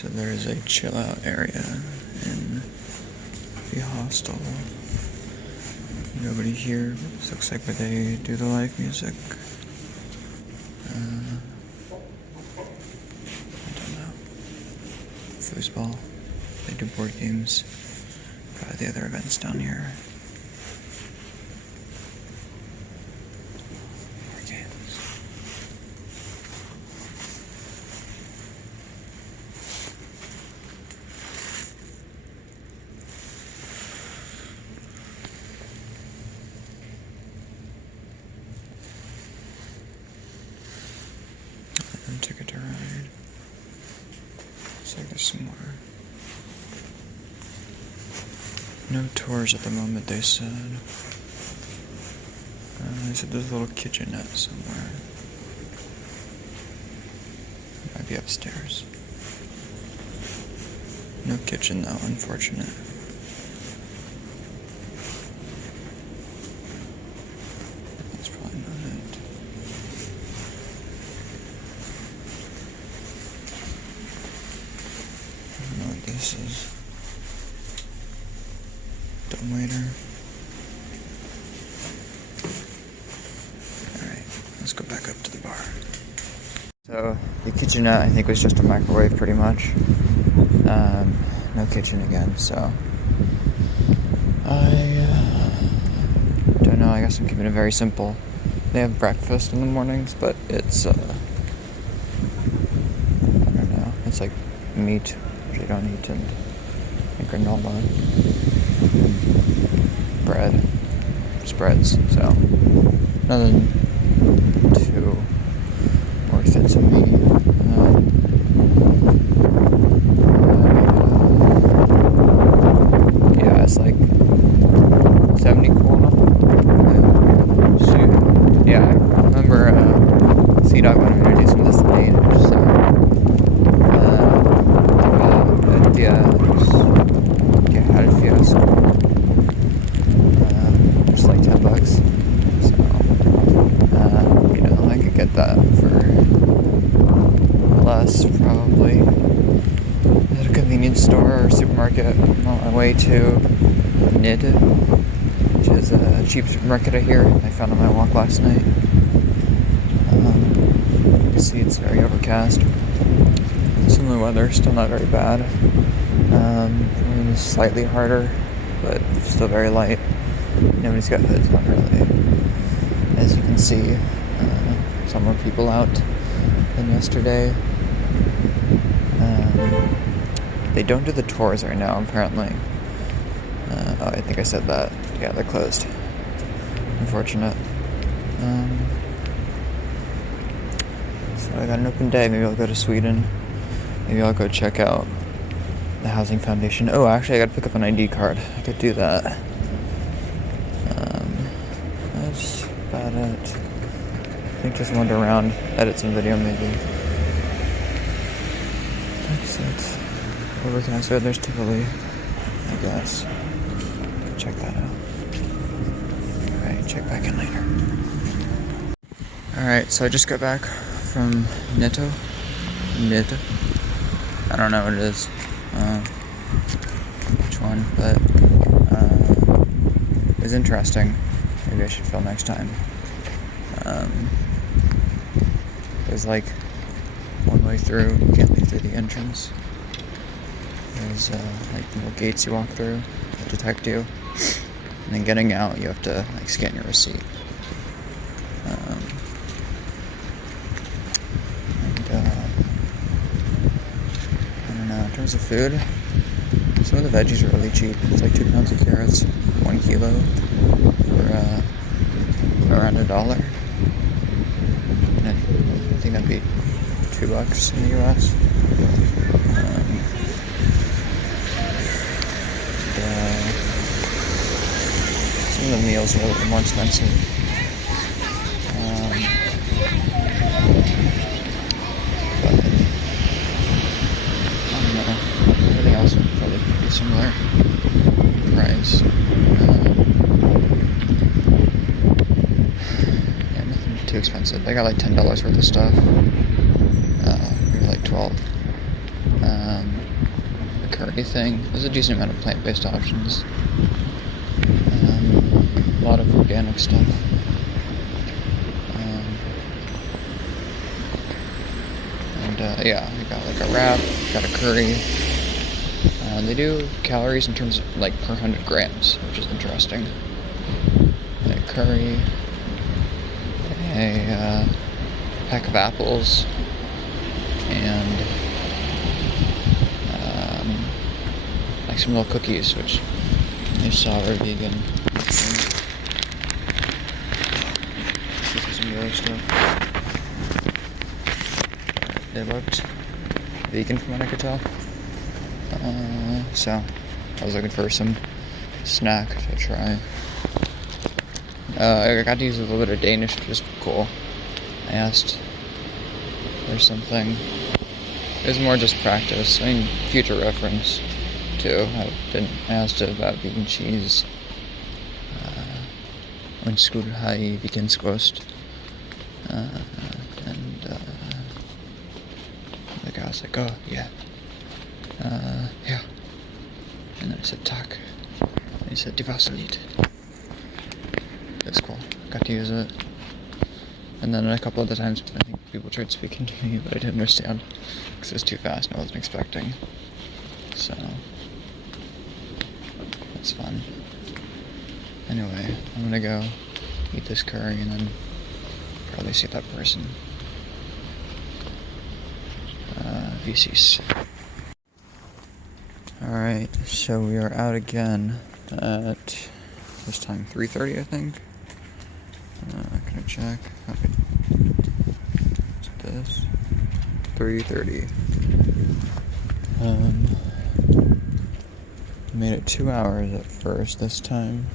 So there's a chill out area in the hostel. Nobody here. This looks like where they do the live music. I don't know. Foosball. They do board games. Probably the other events down here. Board games. And ticket to ride. Looks like there's some more. No tours at the moment, they said. They said there's a little kitchenette somewhere. Might be upstairs. No kitchen though, unfortunate. That's probably not it. I don't know what this is. Dumbwaiter. Alright, let's go back up to the bar. So, the kitchenette I think was just a microwave pretty much. No kitchen again, so I don't know, I guess I'm keeping it very simple. They have breakfast in the mornings, but it's, I don't know, it's like meat, which I don't eat, and granola. Bread, spreads, so nothing too more fits of me. Yeah, it's like 70 krona. Yeah, I remember C-Dog wanted me to do some of this today, so how did it feel? Just like $10. So, I could get that for less, probably. At a convenience store or supermarket. I'm on my way to Nid, which is a cheap supermarket I hear. I found on my walk last night. You can see it's very overcast. Some of the weather still not very bad. Wind is slightly harder, but still very light. Nobody's got hoods on really. As you can see, some more people out than yesterday. They don't do the tours right now, apparently. I think I said that. Yeah, they're closed. Unfortunate. So I got an open day. Maybe I'll go to Sweden. Maybe I'll go check out the Housing Foundation. Oh, actually, I gotta pick up an ID card. I could do that. That's about it. I think just wander around, edit some video maybe. That's it. Overcast. So there's Tivoli, I guess. Check that out. Alright, check back in later. Alright, so I just got back from Nid. I don't know what it is. Which one, but it was interesting. Maybe I should film next time. There's like one way through, you can't leave through the entrance. There's like little gates you walk through that detect you, and then getting out you have to like scan your receipt. I don't know, in terms of food, some of the veggies are really cheap. It's like 2 pounds of carrots, 1 kilo for around $1. And I think that'd be $2 in the US. Some of the meals are a little more expensive. But I don't know. Everything else would probably be similar price. Yeah, nothing too expensive. I got like $10 worth of stuff. Maybe like 12. The curry thing. There's a decent amount of plant-based options. A lot of organic stuff. Yeah, I got like a wrap, got a curry. They do calories in terms of like per 100 grams, which is interesting. A curry, a pack of apples, and like some little cookies, which I saw were vegan. This is some of the other stuff. They looked vegan from what I could tell. So I was looking for some snack to try. I got to use a little bit of Danish, which is cool. I asked for something. It was more just practice. I mean, future reference too. I asked about vegan cheese. Ønsket har I vegansk ost. The guy was like, oh, yeah. Yeah. And then I said, tak. And he said, det var så lidt. That's cool. Got to use it. And then a couple other times, I think people tried speaking to me, but I didn't understand. Because it was too fast and I wasn't expecting. So, that's fun. Anyway, I'm gonna go eat this curry and then probably see that person. VCs. Alright, so we are out again at this time 3:30, I think. Can I check? Okay. What's this? 3:30. Made it 2 hours at first this time.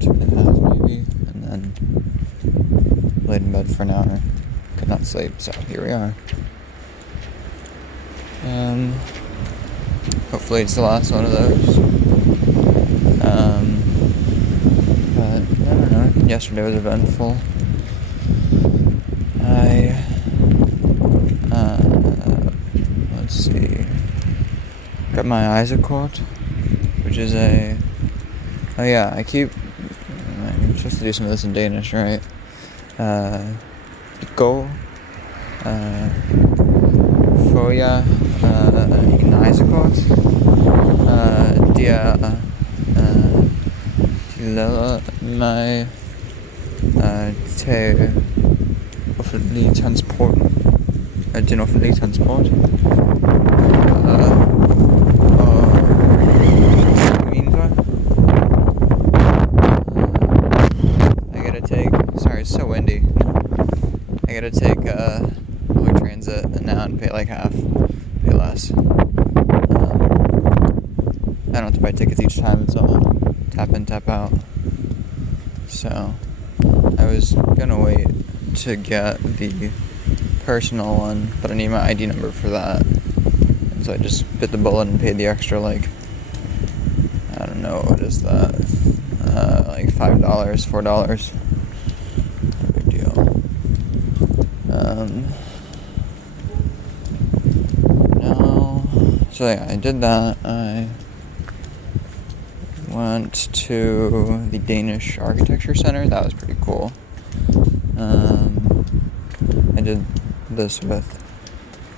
2.5 maybe, and then laid in bed for an hour. Could not sleep, so here we are. Hopefully it's the last one of those. But I don't know. Yesterday was eventful. Let's see. Got my Isaac-Court, which is I'm supposed to do some of this in Danish, right? Go. Får jeg en Isaac-Court. De lader mig tage offentlig transport. Den offentlige transport. Sorry, it's so windy. I gotta take public transit and now and pay like half, pay less. I don't have to buy tickets each time, it's all tap in, tap out. So, I was gonna wait to get the personal one, but I need my ID number for that. And so I just bit the bullet and paid the extra, like, I don't know, what is that? Like $5, $4. No big deal. So yeah, I did that. I went to the Danish Architecture Center. That was pretty cool. I did this with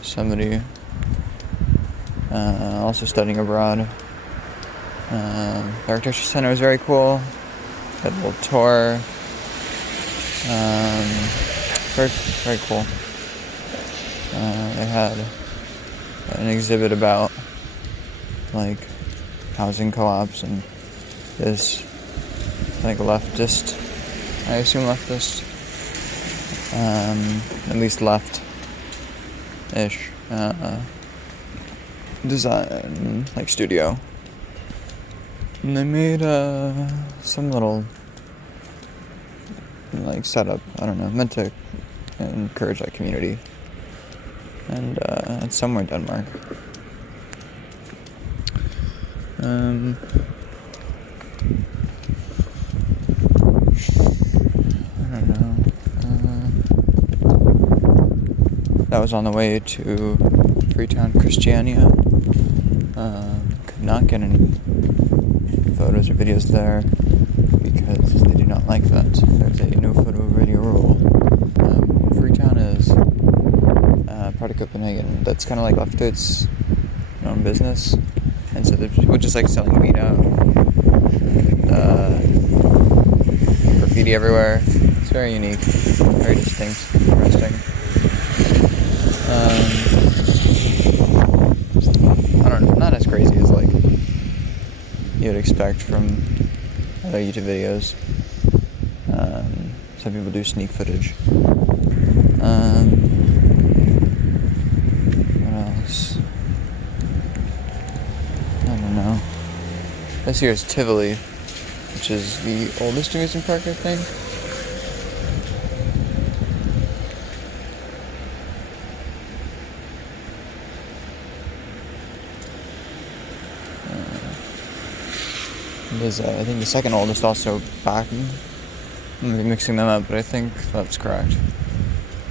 somebody also studying abroad. The Architecture Center was very cool. Had a little tour. Very, very cool. They had an exhibit about like housing co-ops and this like leftist, I assume leftist, at least left-ish design, like studio. And they made some little like setup, I don't know, meant to encourage that community. And it's somewhere in Denmark. I don't know. that was on the way to Freetown Christiania. Could not get any photos or videos there because they do not like that. There's a no photo video rule. Freetown is part of Copenhagen that's kind of like left to its own business, and so there's people just like selling weed out, graffiti everywhere. It's very unique, very distinct, interesting. I don't know, not as crazy as like you would expect from other YouTube videos. Some people do sneak footage. What else? I don't know. This here is Tivoli, which is the oldest amusement park, I think. There's, I think the second oldest also back. I'm mixing them up, but I think that's correct.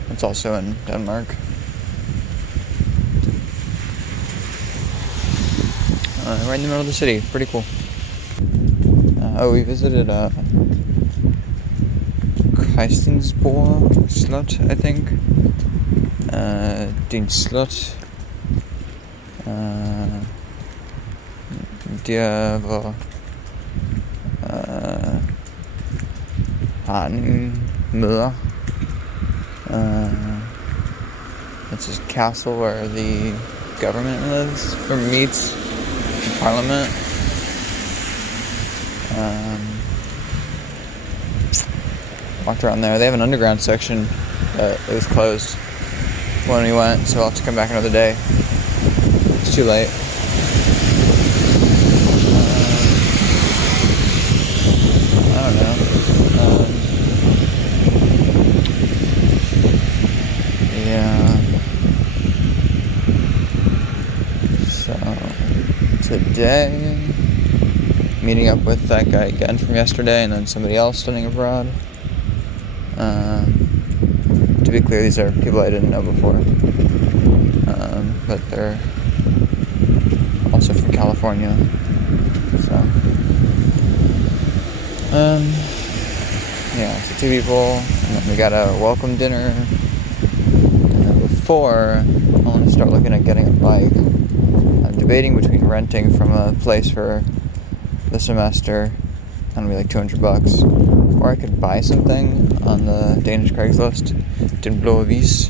It's also in Denmark. Right in the middle of the city. Pretty cool. We visited Christiansborg Slot, I think. Din Slot. Der hvor han møder. It's a castle where the government lives, or meets the parliament. Walked around there. They have an underground section, but it was closed when we went, so I'll have to come back another day. It's too late. I don't know. Yeah. So today, meeting up with that guy again from yesterday, and then somebody else studying abroad. To be clear, these are people I didn't know before, but they're also from California. So, yeah, so 2 people, and then we got a welcome dinner. And then before, I want to start looking at getting a bike. I'm debating between renting from a place for the semester, that'll be like $200, or I could buy something on the Danish Craigslist, Den Blå Avis,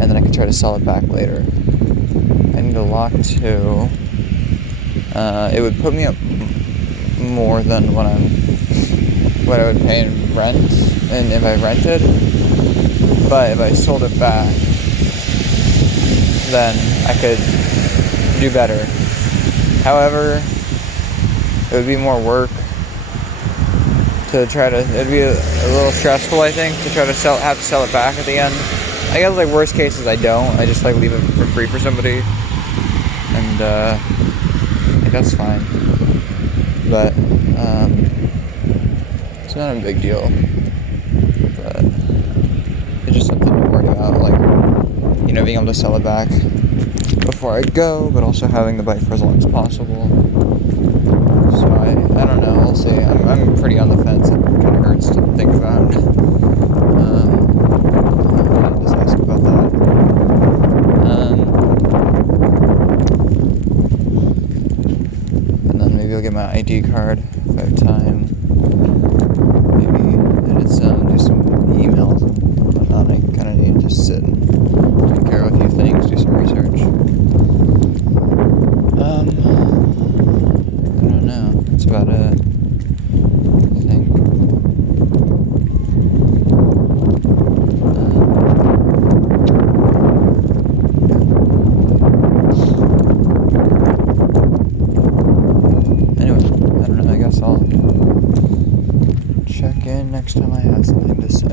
and then I could try to sell it back later. I need a lock too. It would put me up more than what I would pay in rent, and if I rented. But if I sold it back, then I could do better. However, it would be more work to try to. It'd be a little stressful, I think, to try to have to sell it back at the end. I guess like worst case is I don't. I just like leave it for free for somebody, and I think that's fine. But it's not a big deal. But it's just something to worry about, like, you know, being able to sell it back before I go, but also having the bike for as long as possible. So I don't know, we'll see. I'm pretty on the fence. It kind of hurts to think about. I'll just ask about that. And then maybe I'll get my ID card if I have time. Maybe edit some, do some emails and whatnot. I kind of need to just sit and take care of a few things, do some research. I don't know. That's about it, I think. Anyway, I don't know. I guess I'll check in next time I have something to say.